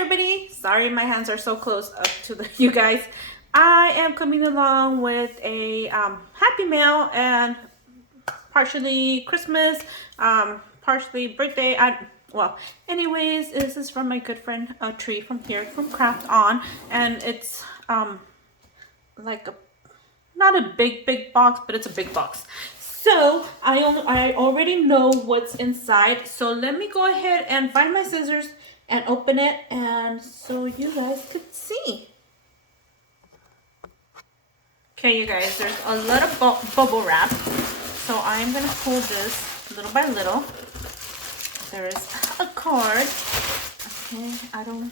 everybody. Sorry my hands are so close up to you guys. I am coming along with a happy mail and partially Christmas, partially birthday. Well, anyways, this is from my good friend Tree from here from Craft On, and it's like a not a big box, but it's a big box. So I already know what's inside. So let me go ahead and find my scissors and open it, and so you guys could see. Okay, you guys, there's a lot of bubble wrap. So I'm gonna pull this little by little. There is a card. Okay, I don't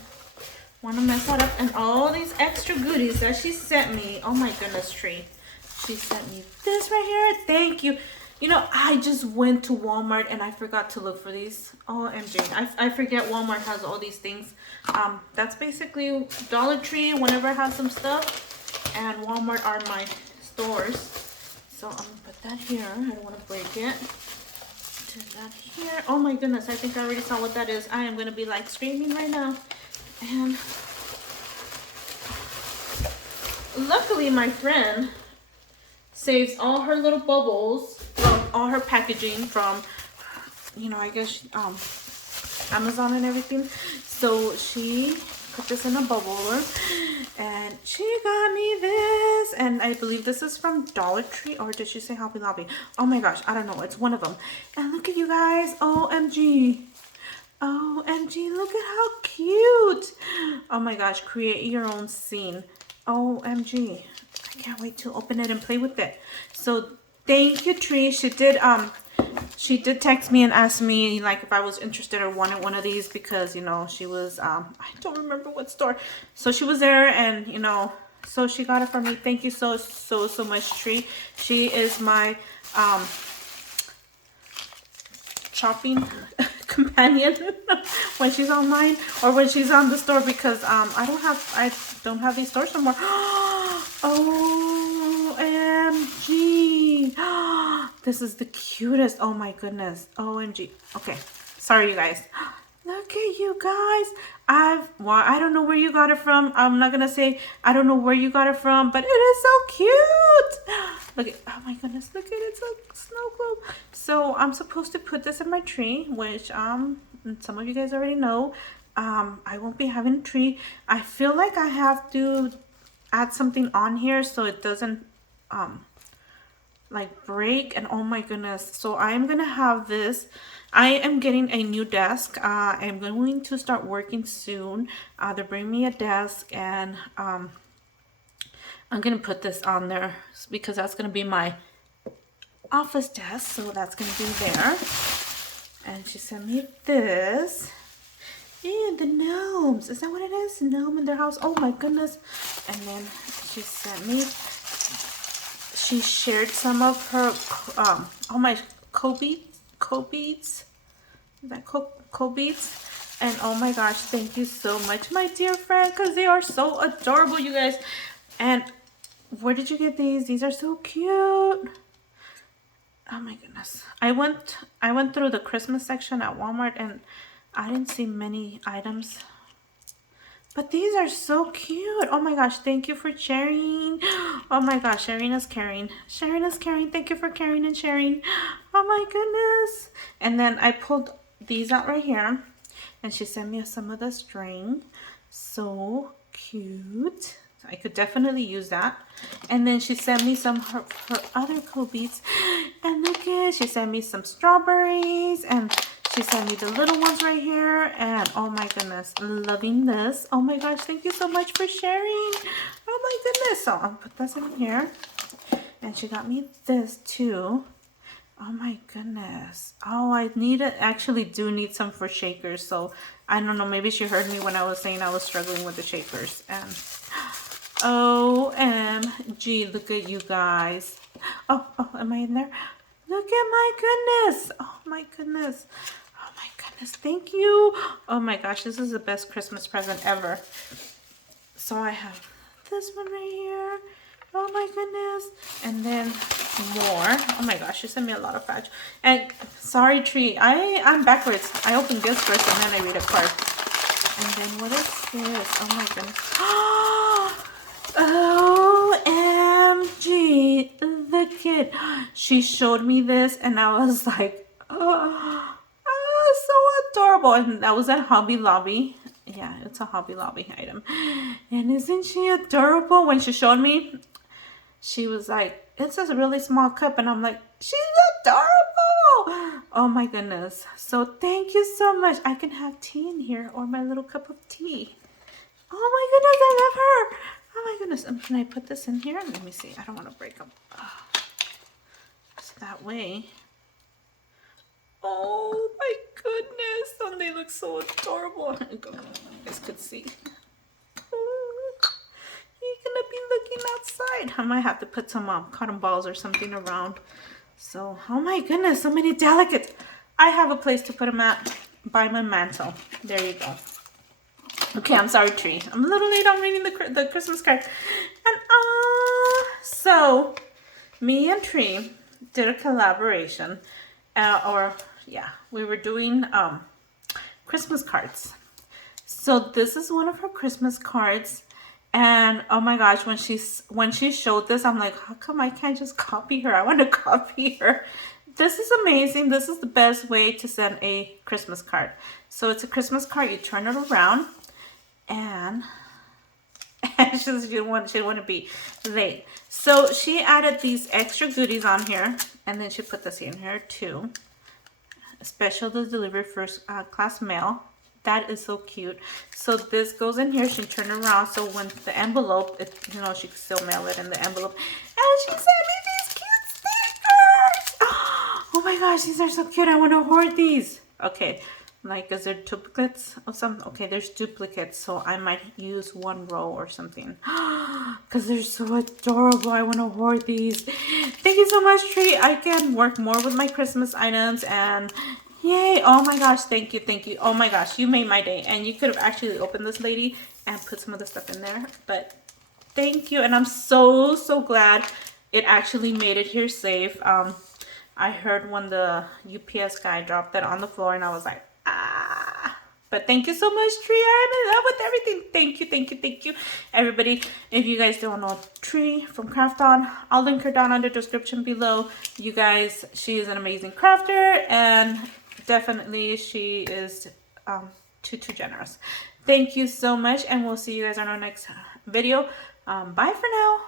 want to mess that up. And all these extra goodies that she sent me. Oh my goodness, Tree. She sent me this right here. Thank you. You know, I just went to Walmart and I forgot to look for these. OMG. I forget Walmart has all these things. That's basically Dollar Tree whenever I have some stuff. And Walmart are my stores. So I'm going to put that here. I don't want to break it. Put that here. Oh my goodness. I think I already saw what that is. I am going to be like screaming right now. And luckily my friend saves all her little bubbles, all her packaging from, you know, I guess Amazon and everything. So she put this in a bubbler and she got me this, and I believe this is from Dollar Tree, or did she say Hobby Lobby? Oh my gosh, I don't know, it's one of them. And look at you guys. OMG, OMG, look at how cute. Oh my gosh, create your own scene. OMG, I can't wait to open it and play with it. So thank you, Tree. She did text me and ask me like if I was interested or wanted one of these, because you know she was I don't remember what store. So she was there, and you know, so she got it for me. Thank you so much, Tree. She is my shopping companion when she's online or when she's on the store, because I don't have these stores no more. OMG. This is the cutest. Oh my goodness. OMG. Okay, sorry you guys. Look at you guys. I don't know where you got it from. I'm not gonna say I don't know where you got it from, but it is so cute. Look at, oh my goodness, look at it. It's a snow globe. So I'm supposed to put this in my tree, which some of you guys already know. I won't be having a tree. I feel like I have to add something on here so it doesn't like break. And oh my goodness, so I'm gonna have this. I am getting a new desk. I'm going to start working soon. They're bringing me a desk, and I'm gonna put this on there because that's gonna be my office desk, so that's gonna be there. And she sent me this. Yeah, the gnomes. Is that what it is? Gnome in their house. Oh my goodness. And then she sent me, she shared some of her all my co-beads. Is that co-beads? And oh my gosh, thank you so much, my dear friend, because they are so adorable, you guys. And where did you get these? These are so cute. Oh my goodness. I went through the Christmas section at Walmart and I didn't see many items. But these are so cute. Oh my gosh, thank you for sharing. Oh my gosh, sharing is caring. Sharing is caring. Thank you for caring and sharing. Oh my goodness. And then I pulled these out right here, and she sent me some of the string. So cute. I could definitely use that. And then she sent me some her other co-beads. And look at, she sent me some strawberries, and she sent me the little ones right here. And oh my goodness, loving this. Oh my gosh, thank you so much for sharing. Oh my goodness. So I'll put this in here. And she got me this too. Oh my goodness. Oh, I actually do need some for shakers. So I don't know, maybe she heard me when I was saying I was struggling with the shakers. And OMG, look at you guys. Oh, am I in there? Look at my goodness. Oh my goodness. Oh my goodness. Thank you. Oh my gosh, this is the best Christmas present ever. So I have this one right here. Oh my goodness. And then more. Oh my gosh, she sent me a lot of fudge. And sorry, Tree, I'm backwards. I open gifts first and then I read a card. And then what is this? Oh my goodness. OMG, the kid. She showed me this and I was like, oh, so adorable. And that was at Hobby Lobby. Yeah, it's a Hobby Lobby item. And isn't she adorable? When she showed me, she was like, it's just a really small cup. And I'm like, she's adorable. Oh my goodness. So thank you so much. I can have tea in here or my little cup of tea. Oh my goodness, I love her. Oh my goodness. Can I put this in here? Let me see. I don't want to break them. So that way. Oh my goodness. Oh, they look so adorable. You guys could see. You're gonna be looking outside. I might have to put some cotton balls or something around. So, oh my goodness, so many delicates. I have a place to put them at by my mantle. There you go. Okay, I'm sorry, Tree. I'm a little late on reading the Christmas card. And so me and Tree did a collaboration, we were doing Christmas cards. So this is one of her Christmas cards. And oh my gosh, when she showed this, I'm like, how come I can't just copy her? I want to copy her. This is amazing. This is the best way to send a Christmas card. So it's a Christmas card. You turn it around, and she didn't want to be late. So she added these extra goodies on here, and then she put this in here too. Special to deliver first class mail. That is so cute. So this goes in here. She turned it around, so when the envelope, she can still mail it in the envelope. And she sent me these cute stickers. Oh my gosh, these are so cute. I want to hoard these. Okay, like, is there duplicates of some? Okay, there's duplicates, so I might use one row or something. Because they're so adorable. I want to hoard these. Thank you so much, Tree. I can work more with my Christmas items, and yay. Oh my gosh, thank you. Oh my gosh, you made my day. And you could have actually opened this, lady, and put some of the stuff in there, but thank you. And I'm so glad it actually made it here safe. I heard when the UPS guy dropped that on the floor, and I was like, but thank you so much, Tree. I'm in love with everything. Thank you, everybody. If you guys don't know Tree from Craft On, I'll link her down in the description below. You guys, she is an amazing crafter, and definitely she is too generous. Thank you so much, and we'll see you guys on our next video. Bye for now.